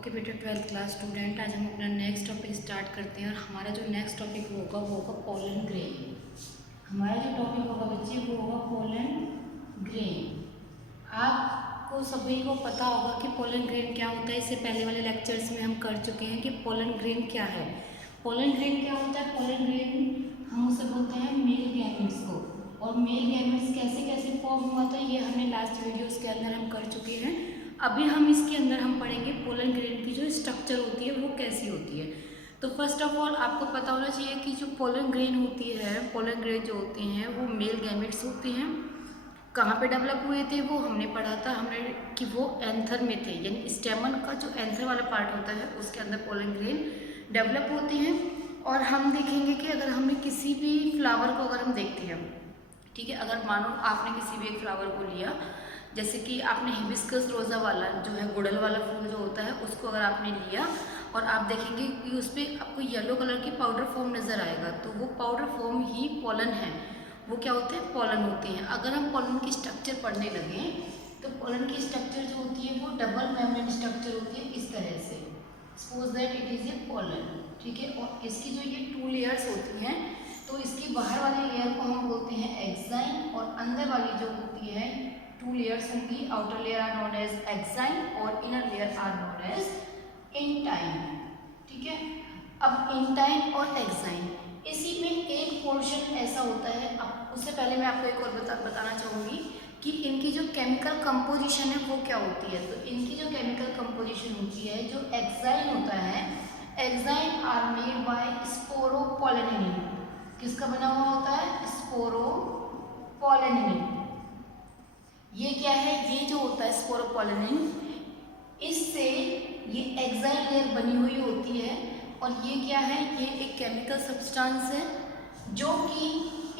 Okay बेटा, 12th class student, आज हम अपना नेक्स्ट टॉपिक स्टार्ट करते हैं। और हमारा जो नेक्स्ट टॉपिक होगा वो होगा पोलन ग्रेन। हमारा जो टॉपिक होगा बच्चे वो होगा पोलन ग्रेन। आपको सभी को पता होगा कि पोलन ग्रेन क्या होता है। इससे पहले वाले लेक्चर्स में हम कर चुके हैं कि पोलन ग्रेन क्या है। पोलन ग्रेन क्या होता है? पोलन ग्रेन हम उसे बोलते हैं मेल गैमेट्स को। और मेल गैमेट्स कैसे कैसे फॉर्म हुआ था ये हमने लास्ट वीडियोस के अंदर हम कर चुके हैं। अभी हम इसके अंदर हम पढ़ेंगे पोलन ग्रेन की जो स्ट्रक्चर होती है वो कैसी होती है। तो फर्स्ट ऑफ ऑल आपको पता होना चाहिए कि जो पोलन ग्रेन होती है, पोलन ग्रेन जो होती हैं वो मेल गैमेट्स होती हैं। कहाँ पे डेवलप हुए थे वो हमने पढ़ा था हमने कि वो एंथर में थे, यानी स्टेमन का जो एंथर वाला पार्ट होता है उसके अंदर पोलन ग्रेन डेवलप होती हैं। और हम देखेंगे कि अगर हमें किसी भी फ्लावर को अगर हम देखते हैं, ठीक है, अगर मानो आपने किसी भी एक फ्लावर को लिया, जैसे कि आपने हिबिस्कस रोज़ा वाला जो है गुड़हल वाला फूल जो होता है उसको अगर आपने लिया और आप देखेंगे कि उस पर आपको येलो कलर की पाउडर फॉर्म नज़र आएगा, तो वो पाउडर फॉर्म ही पोलन है। वो क्या होते हैं? पोलन होते हैं। अगर हम पोलन की स्ट्रक्चर पढ़ने लगें तो पोलन की स्ट्रक्चर जो होती है वो डबल मेम्ब्रेन स्ट्रक्चर होती है इस तरह से। Suppose that it is a pollen, ठीक है। और इसकी जो ये 2 लेयर्स होती हैं, तो इसकी बाहर वाली लेयर को हम बोलते हैं एक्साइन और अंदर वाली जो होती है 2 लेयर्स होंगी। Outer layer are known as exine और inner layer are known as intine, ठीक है। अब इंटाइन और एक्साइन, इसी में एक पोर्शन ऐसा होता है। अब उससे पहले मैं आपको एक और बताना चाहूँगी कि इनकी जो केमिकल कंपोजिशन है वो क्या होती है। तो इनकी जो केमिकल कंपोजिशन होती है, जो एक्साइन होता है, exine are made by sporopollenin. किसका बना हुआ होता है? स्पोरोपोलेनिन। ये क्या है? ये जो होता है स्पोरोपोलेनिन, इससे ये एक्साइन लेयर बनी हुई होती है। और ये क्या है? ये एक केमिकल सब्सटेंस है जो कि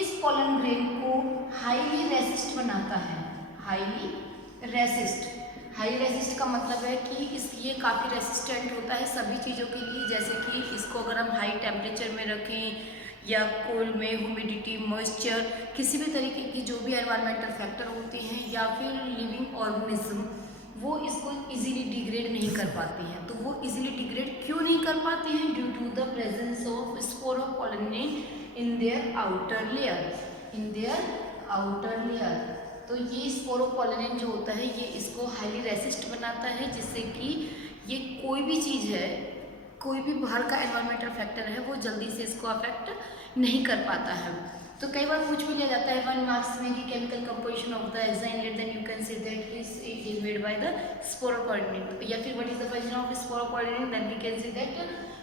इस पोलन ग्रेन को हाईली रेसिस्ट बनाता है। हाईली रेसिस्ट, हाई रेसिस्ट का मतलब है कि ये काफ़ी रेसिस्टेंट होता है सभी चीज़ों के लिए। जैसे कि इसको अगर हम हाई टेम्परेचर में रखें या कोल्ड में, ह्यूमिडिटी, मॉइस्चर, किसी भी तरीके की जो भी एनवायरमेंटल फैक्टर होते हैं या फिर लिविंग ऑर्गेनिज्म, वो इसको इजीली डिग्रेड नहीं कर पाती हैं। तो वो इजीली डिग्रेड क्यों नहीं कर पाते हैं? Due to the presence of sporopollenin in their outer layer, in their outer layer. तो ये स्पोरोपोलेनिन जो होता है ये इसको हाईली रेसिस्ट बनाता है, जिससे कि ये कोई भी चीज़ है, कोई भी बाहर का एनवायरमेंटल फैक्टर है वो जल्दी से इसको अफेक्ट नहीं कर पाता है। तो कई बार पूछ भी लिया जाता है 1 मार्क्स में कि chemical composition of the exine layer, then you can say that it is made by the sporopollenin. या फिर what is the function of sporopollenin, then we can say that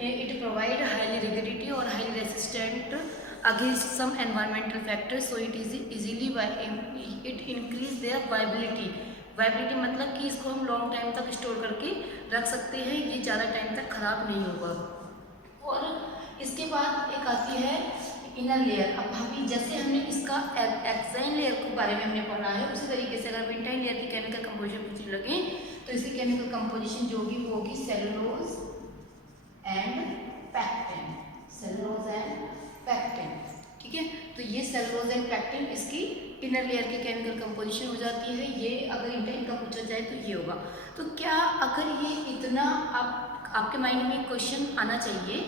it provide highly rigidity और highly resistant against some environmental factors, so it is easily it increase their viability. Viability मतलब कि इसको हम long time तक store करके रख सकते हैं, ये ज़्यादा टाइम तक खराब नहीं होगा। और इसके बाद एक आती है इनर लेयर। अब हम जैसे हमने इसका एक्साइन लेयर के बारे में हमने पढ़ा है, उसी तरीके से अगर इंटाइन लेयर की केमिकल कंपोजिशन पूछने लगे तो इसकी केमिकल कंपोजिशन जो होगी वो होगी cellulose and pectin. Cellulose and pectin, ठीक है। तो ये सेलुलोज एंड पैक्टिन इसकी इनर लेयर की केमिकल कंपोजिशन हो जाती है। ये अगर इंटाइन का पूछा जाए तो ये होगा। तो क्या अगर ये इतना आपके माइंड में क्वेश्चन आना चाहिए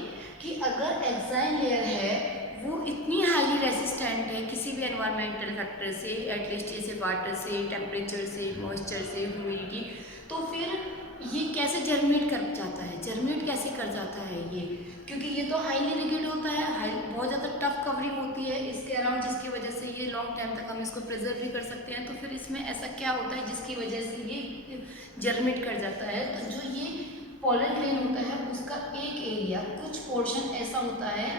कि अगर एक्साइन लेयर है वो इतनी हाईली रेसिस्टेंट है किसी भी एनवायरमेंटल फैक्टर से, एटलीस्ट जैसे वाटर से, टेम्परेचर से, मॉइस्चर से, ह्यूमिडिटी, तो फिर ये कैसे जर्मिनेट कर जाता है? जर्मिनेट कैसे कर जाता है ये? क्योंकि ये तो हाईली रिगिड होता है, बहुत ज़्यादा टफ कवरिंग होती है इसके अराउंड, जिसकी वजह से ये लॉन्ग टाइम तक हम इसको प्रिजर्व भी कर सकते हैं। तो फिर इसमें ऐसा क्या होता है जिसकी वजह से ये जर्मिनेट कर जाता है? तो जो ये पोलन ग्रेन होता है उसका एक एरिया, कुछ पोर्शन ऐसा होता है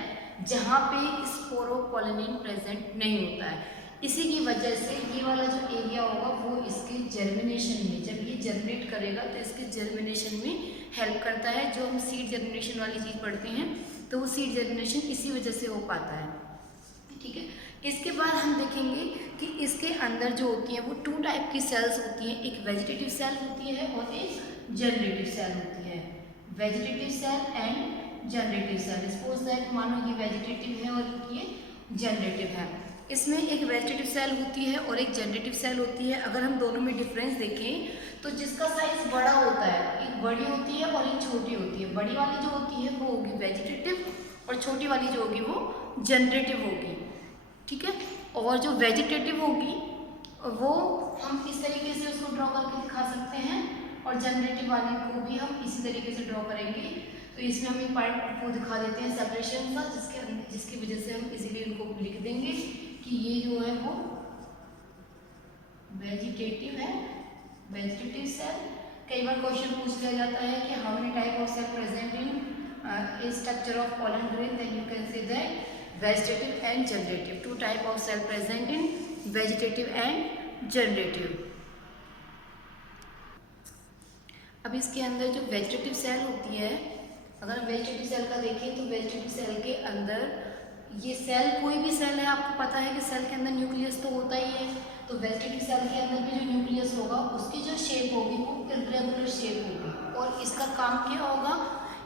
जहाँ पे स्पोरोपोलेनिन प्रेजेंट नहीं होता है। इसी की वजह से ये वाला जो एरिया होगा वो इसके जर्मिनेशन में, जब ये जर्मिनेट करेगा तो इसके जर्मिनेशन में हेल्प करता है। जो हम सीड जर्मिनेशन वाली चीज़ पढ़ते हैं तो वो सीड जर्मिनेशन इसी वजह से हो पाता है, ठीक है। इसके बाद हम देखेंगे कि इसके अंदर जो होती हैं वो 2 टाइप की सेल्स होती हैं। एक वेजिटेटिव सेल होती है और एक जनरेटिव सेल होती है। Vegetative cell and generative cell. Suppose that मानो ये वेजिटेटिव है और ये जनरेटिव है। इसमें एक वेजिटेटिव सेल होती है और एक जनरेटिव सेल होती है। अगर हम दोनों में डिफरेंस देखें तो जिसका साइज बड़ा होता है, एक बड़ी होती है और एक छोटी होती है। बड़ी वाली जो होती है वो होगी वेजिटेटिव और छोटी वाली जो होगी वो जनरेटिव होगी, ठीक है। और जो वेजिटेटिव होगी वो हम इस तरीके से उसको ड्रॉ करके दिखा सकते हैं और जनरेटिव वाले को भी हम इसी तरीके से ड्रॉ करेंगे। तो इसमें हम एक पार्ट को दिखा देते हैं सेपरेशन का, जिसकी वजह से हम इजीली इनको लिख देंगे कि ये जो है वो वेजिटेटिव है, वेजिटेटिव सेल। कई बार क्वेश्चन पूछ लिया जाता है कि how many type of cell present in structure of pollen grain, then you can say that vegetative and generative, two type of cell present in vegetative and generative। अब इसके अंदर जो वेजिटेटिव सेल होती है, अगर हम वेजिटेटिव सेल का देखें तो वेजिटेटिव सेल के अंदर ये सेल कोई भी सेल है, आपको पता है कि सेल के अंदर न्यूक्लियस तो होता ही है। तो वेजिटेटिव सेल के अंदर भी जो न्यूक्लियस होगा उसकी जो शेप होगी वो इर्रेगुलर शेप होगी। और इसका काम क्या होगा,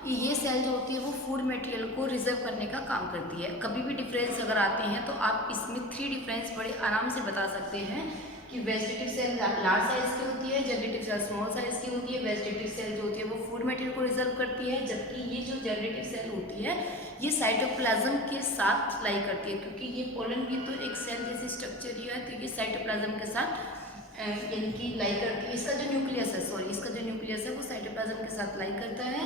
ये सेल जो होती है वो फूड मटेरियल को रिजर्व करने का काम करती है। कभी भी डिफरेंस अगर आते हैं तो आप इसमें 3 डिफरेंस बड़े आराम से बता सकते हैं कि वेजिटेटिव सेल लार्ज साइज की होती है, जनरेटिव सेल स्मॉल साइज की होती है। वेजिटेटिव सेल जो होती है वो फूड मटेरियल को रिजर्व करती है, जबकि ये जो जनरेटिव सेल होती है ये साइटोप्लाज्म के साथ लाई करती है, क्योंकि ये पोलन की तो एक सेल जैसी स्ट्रक्चर ही है, तो ये साइटोप्लाज्म के साथ इनकी लाई करती है। इसका जो न्यूक्लियस है, इसका जो न्यूक्लियस है वो साइटोप्लाज्म के साथ लाई करता है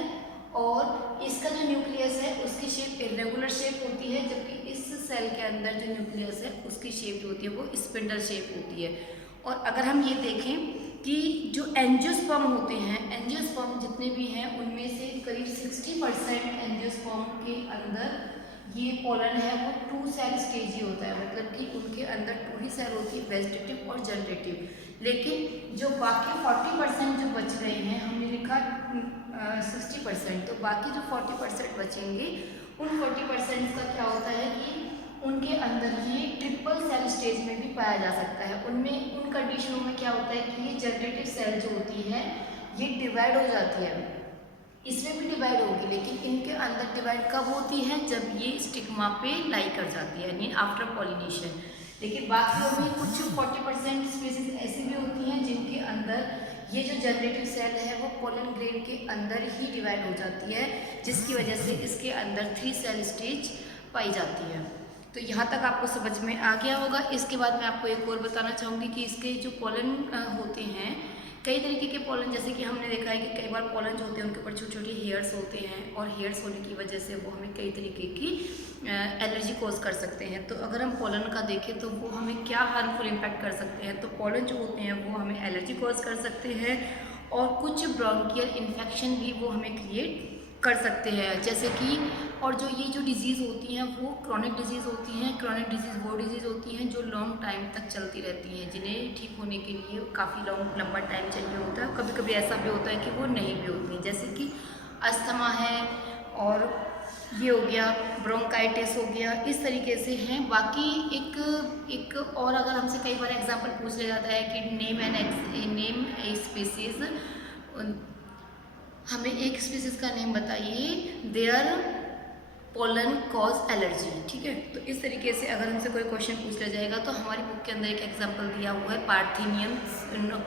और इसका जो न्यूक्लियस है उसकी शेप इरेगुलर शेप होती है, जबकि इस सेल के अंदर जो न्यूक्लियस है उसकी शेप जो होती है वो स्पिंडल शेप होती है। और अगर हम ये देखें कि जो एंजियोस्पर्म होते हैं, एंजियोस्पर्म जितने भी हैं उनमें से करीब 60% एंजियोस्पर्म के अंदर ये पोलन है वो 2 सेल स्टेज ही होता है, मतलब कि उनके अंदर 2 ही सेल होती है, वेजिटेटिव और जनरेटिव। लेकिन जो बाकी 40% जो बच रहे हैं, हमने लिखा 60%, तो बाकी जो 40% बचेंगे उन 40% का क्या होता है कि उनके अंदर ये ट्रिपल सेल स्टेज में भी पाया जा सकता है। उनमें उन कंडीशनों में क्या होता है कि ये जनरेटिव सेल जो होती है ये डिवाइड हो जाती है, इसमें भी डिवाइड होगी, लेकिन इनके अंदर डिवाइड कब होती है, जब ये स्टिग्मा पे लाई कर जाती है, यानी आफ्टर पॉलिनेशन। लेकिन बाकी में कुछ 40% स्पीसीज ऐसी भी होती हैं जिनके अंदर ये जो जनरेटिव सेल है वो पोलन ग्रेन के अंदर ही डिवाइड हो जाती है, जिसकी वजह से इसके अंदर 3 सेल स्टेज पाई जाती है। तो यहाँ तक आपको समझ में आ गया होगा। इसके बाद मैं आपको एक और बताना चाहूँगी कि इसके जो पोलन होते हैं, कई तरीके के पोलन, जैसे कि हमने देखा है कि कई बार पोलन जो होते हैं उनके ऊपर छोटे छोटे हेयर्स होते हैं और हेयर्स होने की वजह से वो हमें कई तरीके की एलर्जी कॉज कर सकते हैं। तो अगर हम पोलन का देखें तो वो हमें क्या हार्मफुल इम्पैक्ट कर सकते हैं, तो पोलन जो होते हैं वो हमें एलर्जी कॉज कर सकते हैं और कुछ ब्रोंकियल इन्फेक्शन भी वो हमें क्रिएट कर सकते हैं, जैसे कि और जो ये जो डिजीज़ होती हैं वो क्रॉनिक डिजीज़ होती हैं। क्रॉनिक डिजीज़ वो डिजीज़ होती हैं जो लॉन्ग टाइम तक चलती रहती हैं, जिन्हें ठीक होने के लिए काफ़ी लंबा टाइम चाहिए होता है। कभी कभी ऐसा भी होता है कि वो नहीं भी होती, जैसे कि अस्थमा है और ये हो गया ब्रोंकाइटिस हो गया, इस तरीके से हैं। बाकी एक और अगर हमसे कई बार एग्जांपल पूछ लिया जाता है कि नेम ए स्पीसीज, हमें एक स्पीसीज का नेम बताइए, देयर पोलन कॉज एलर्जी, ठीक है। तो इस तरीके से अगर हमसे कोई क्वेश्चन पूछ लिया जाएगा तो हमारी बुक के अंदर एक एग्जांपल दिया हुआ है पार्थेनियम,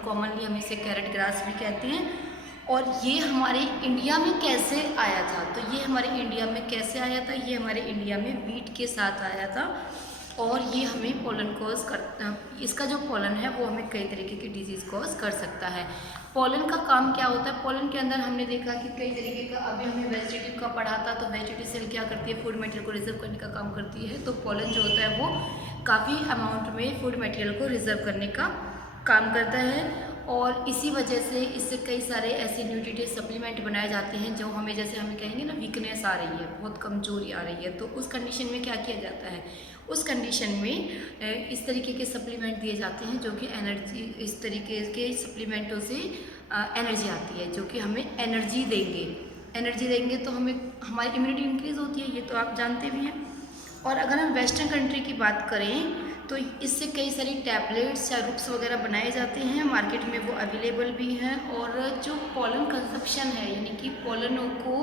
कॉमनली हम इसे कैरेट ग्रास भी कहते हैं। और ये हमारे इंडिया में कैसे आया था, तो ये हमारे इंडिया में कैसे आया था, ये हमारे इंडिया में वीट के साथ आया था और ये हमें पोलन कॉज करता, इसका जो पोलन है वो हमें कई तरीके की डिजीज़ कॉज कर सकता है। पोलन का काम क्या होता है, पोलन के अंदर हमने देखा कि कई तरीके का, अभी हमने वेजिटेटिव का पढ़ा था, तो वेजिटेटिव सेल क्या करती है, फूड मटेरियल को रिजर्व करने का काम करती है। तो पोलन जो होता है वो काफ़ी अमाउंट में फूड मटेरियल को रिजर्व करने का काम करता है और इसी वजह से इससे कई सारे ऐसे न्यूट्रिटिव सप्लीमेंट बनाए जाते हैं जो हमें, जैसे हमें कहेंगे ना वीकनेस आ रही है, बहुत कमजोरी आ रही है, तो उस कंडीशन में क्या किया जाता है, उस कंडीशन में इस तरीके के सप्लीमेंट दिए जाते हैं जो कि एनर्जी, इस तरीके के सप्लीमेंटों से एनर्जी आती है जो कि हमें एनर्जी देंगे तो हमें हमारी इम्यूनिटी इंक्रीज़ होती है, ये तो आप जानते भी हैं। और अगर हम वेस्टर्न कंट्री की बात करें तो इससे कई सारी टैबलेट्स या रुक्स वगैरह बनाए जाते हैं, मार्केट में वो अवेलेबल भी हैं। और जो पोलन कंजप्शन है, यानी कि पोलनों को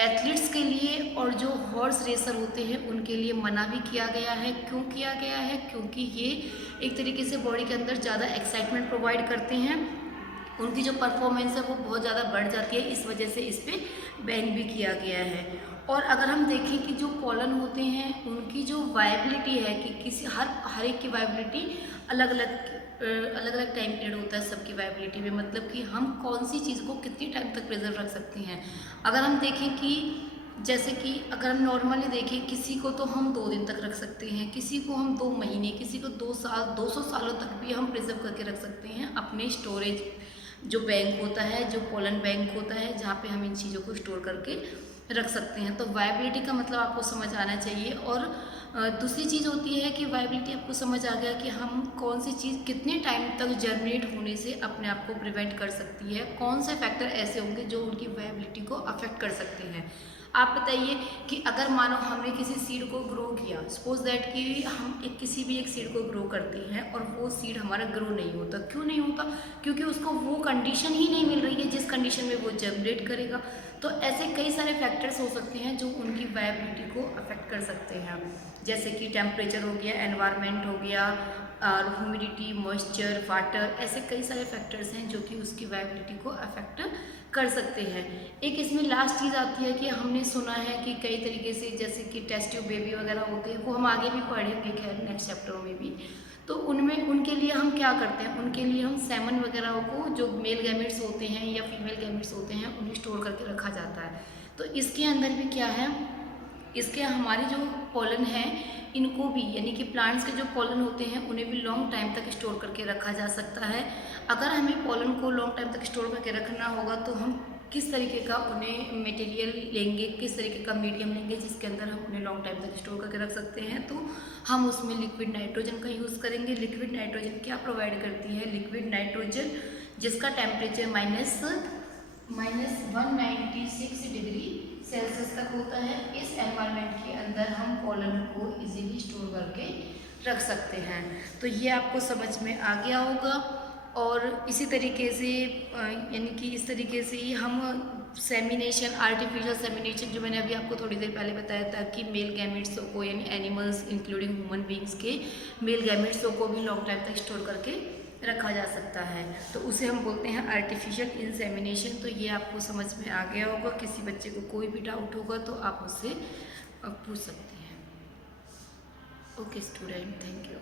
एथलीट्स के लिए और जो हॉर्स रेसर होते हैं उनके लिए मना भी किया गया है। क्यों किया गया है, क्योंकि ये एक तरीके से बॉडी के अंदर ज़्यादा एक्साइटमेंट प्रोवाइड करते हैं उनकी जो परफॉर्मेंस है वो बहुत ज़्यादा बढ़ जाती है। इस वजह से इस पे बैन भी किया गया है। और अगर हम देखें कि जो पोलन होते हैं उनकी जो वायबिलिटी है कि किसी हर एक की वायबिलिटी अलग अलग टाइम पीरियड होता है सबकी वायबिलिटी में, मतलब कि हम कौन सी चीज़ को कितनी टाइम तक प्रिजर्व रख सकते हैं। अगर हम देखें कि जैसे कि अगर हम नॉर्मली देखें, किसी को तो हम 2 दिन तक रख सकते हैं, किसी को हम 2 महीने, किसी को 2 साल, 200 सालों तक भी हम प्रिजर्व करके रख सकते हैं अपने स्टोरेज जो बैंक होता है, जो पोलन बैंक होता है, जहाँ पे हम इन चीज़ों को स्टोर करके रख सकते हैं। तो वायबिलिटी का मतलब आपको समझ आना चाहिए। और दूसरी चीज़ होती है कि वायबिलिटी आपको समझ आ गया कि हम कौन सी चीज़ कितने टाइम तक जर्मिनेट होने से अपने आप को प्रिवेंट कर सकती है, कौन से फैक्टर ऐसे होंगे जो उनकी वायबिलिटी को अफेक्ट कर सकते हैं। आप बताइए कि अगर मानो हमने किसी सीड को ग्रो किया, सपोज दैट कि हम किसी भी एक सीड को ग्रो करते हैं और वो सीड हमारा ग्रो नहीं होता। क्यों नहीं होता? क्योंकि उसको वो कंडीशन ही नहीं मिल रही है जिस कंडीशन में वो जर्मिनेट करेगा। तो ऐसे कई सारे फैक्टर्स हो सकते हैं जो उनकी वायबिलिटी को अफेक्ट कर सकते हैं, जैसे कि टेम्परेचर हो गया, एनवायरनमेंट हो गया, और ह्यूमिडिटी, मॉइस्चर, वाटर, ऐसे कई सारे फैक्टर्स हैं जो कि उसकी वायबिलिटी को अफेक्ट कर सकते हैं। एक इसमें लास्ट चीज़ आती है कि हमने सुना है कि कई तरीके से, जैसे कि टेस्ट ट्यूब बेबी वगैरह होते हैं, वो हम आगे भी पढ़ेंगे खैर नेक्स्ट चैप्टरों में भी। तो उनमें उनके लिए हम क्या करते हैं, उनके लिए हम सेमन वगैरह को, जो मेल गैमेट्स होते हैं या फीमेल गैमेट्स होते हैं, उन्हें स्टोर करके रखा जाता है। तो इसके अंदर भी क्या है, इसके हमारे जो पोलन है इनको भी, यानी कि प्लांट्स के जो पोलन होते हैं उन्हें भी लॉन्ग टाइम तक स्टोर करके रखा जा सकता है। अगर हमें पोलन को लॉन्ग टाइम तक स्टोर करके रखना होगा तो हम किस तरीके का उन्हें मटेरियल लेंगे, किस तरीके का मीडियम लेंगे जिसके अंदर हम उन्हें लॉन्ग टाइम तक स्टोर करके रख सकते हैं। तो हम उसमें लिक्विड नाइट्रोजन का यूज़ करेंगे। लिक्विड नाइट्रोजन क्या प्रोवाइड करती है? लिक्विड नाइट्रोजन जिसका टेम्परेचर माइनस 196 डिग्री सेल्सियस तक होता है। इस एनवायरनमेंट के अंदर हम पोलन को इजीली स्टोर करके रख सकते हैं। तो ये आपको समझ में आ गया होगा। और इसी तरीके से यानी कि इस तरीके से ही हम सेमिनेशन, आर्टिफिशियल सेमिनेशन, जो मैंने अभी आपको थोड़ी देर पहले बताया था कि मेल गैमेट्स को, यानी एनिमल्स इंक्लूडिंग ह्यूमन बींग्स के मेल गैमेट्स को भी लॉन्ग टाइम तक स्टोर करके रखा जा सकता है, तो उसे हम बोलते हैं आर्टिफिशियल इंसेमिनेशन। तो ये आपको समझ में आ गया होगा। किसी बच्चे को कोई भी डाउट होगा तो आप उससे पूछ सकते हैं। Okay student, thank you.